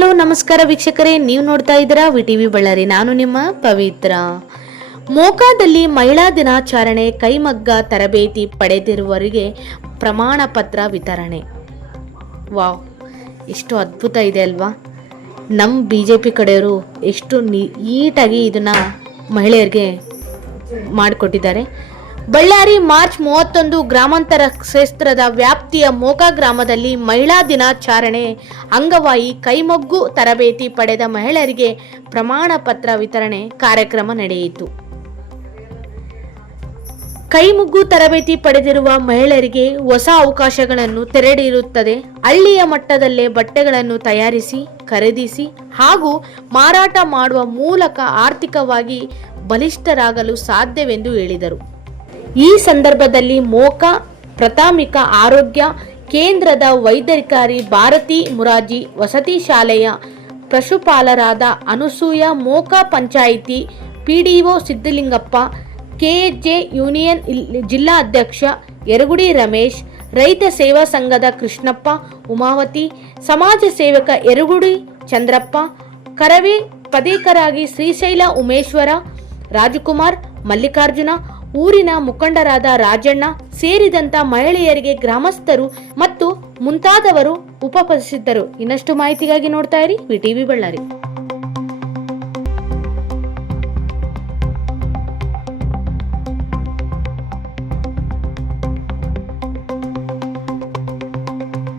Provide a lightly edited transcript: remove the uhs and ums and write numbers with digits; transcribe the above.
Hi hello ನಮಸ್ಕಾರ ವೀಕ್ಷಕರೇ, ನೀವು ನೋಡ್ತಾ ಇದ್ದೀರಾ ವಿಟಿವಿ ಬಳ್ಳಾರಿ. ನಾನು ನಿಮ್ಮ ಪವಿತ್ರ. ಮೋಕಾದಲ್ಲಿ ಮಹಿಳಾ ದಿನಾಚರಣೆ ಕೈಮಗ್ಗ ತರಬೇತಿ ಪಡೆದಿರುವವರಿಗೆ ಪ್ರಮಾಣ ಪತ್ರ ವಿತರಣೆ. ವಾವ್, ಎಷ್ಟು ಅದ್ಭುತ ಇದೆ ಅಲ್ವಾ? ನಮ್ಮ BJP ಕಡೆಯವರು ಎಷ್ಟು ನೀಟಾಗಿ ಇದನ್ನು ಮಹಿಳೆಯರಿಗೆ ಮಾಡಿಕೊಟ್ಟಿದ್ದಾರೆ. ಬಳ್ಳಾರಿ ಮಾರ್ಚ್ 31 ಗ್ರಾಮಾಂತರ ಕ್ಷೇತ್ರದ ವ್ಯಾಪ್ತಿಯ ಮೋಕ ಗ್ರಾಮದಲ್ಲಿ ಮಹಿಳಾ ದಿನಾಚರಣೆ ಅಂಗವಾಗಿ ಕೈಮಗ್ಗು ತರಬೇತಿ ಪಡೆದ ಮಹಿಳೆಯರಿಗೆ ಪ್ರಮಾಣ ಪತ್ರ ವಿತರಣೆ ಕಾರ್ಯಕ್ರಮ ನಡೆಯಿತು. ಕೈಮಗ್ಗು ತರಬೇತಿ ಪಡೆದಿರುವ ಮಹಿಳೆಯರಿಗೆ ಹೊಸ ಅವಕಾಶಗಳನ್ನು ತೆರೆದಿರುತ್ತದೆ. ಹಳ್ಳಿಯ ಮಟ್ಟದಲ್ಲೇ ಬಟ್ಟೆಗಳನ್ನು ತಯಾರಿಸಿ, ಖರೀದಿಸಿ ಹಾಗೂ ಮಾರಾಟ ಮಾಡುವ ಮೂಲಕ ಆರ್ಥಿಕವಾಗಿ ಬಲಿಷ್ಠರಾಗಲು ಸಾಧ್ಯವೆಂದು ಹೇಳಿದರು. ಈ ಸಂದರ್ಭದಲ್ಲಿ ಮೋಕ ಪ್ರಾಥಮಿಕ ಆರೋಗ್ಯ ಕೇಂದ್ರದ ವೈದ್ಯಾಧಿಕಾರಿ ಭಾರತಿ ಮುರಾರ್ಜಿ, ವಸತಿ ಶಾಲೆಯ ಪ್ರಾಂಶುಪಾಲರಾದ ಅನಸೂಯ, ಮೋಕ ಪಂಚಾಯಿತಿ PDO ಸಿದ್ದಲಿಂಗಪ್ಪ, KJ ಯೂನಿಯನ್ ಜಿಲ್ಲಾ ಅಧ್ಯಕ್ಷ ಯರಗುಡಿ ರಮೇಶ್, ರೈತ ಸೇವಾ ಸಂಘದ ಕೃಷ್ಣಪ್ಪ, ಉಮಾವತಿ, ಸಮಾಜ ಸೇವಕ ಯರಗುಡಿ ಚಂದ್ರಪ್ಪ, ಕರವೇ ಪದೇಕರಾಗಿ ಶ್ರೀಶೈಲ ಉಮೇಶ್ವರ, ರಾಜಕುಮಾರ್, ಮಲ್ಲಿಕಾರ್ಜುನ, ಊರಿನ ಮುಖಂಡರಾದ ರಾಜಣ್ಣ ಸೇರಿದಂತ ಮಹಿಳೆಯರಿಗೆ ಗ್ರಾಮಸ್ಥರು ಮತ್ತು ಮುಂತಾದವರು ಉಪಸ್ಥಿತರು. ಇನ್ನಷ್ಟು ಮಾಹಿತಿಗಾಗಿ ನೋಡ್ತಾ ಇರಿ ವಿಟಿವಿ ಬಳ್ಳಾರಿ.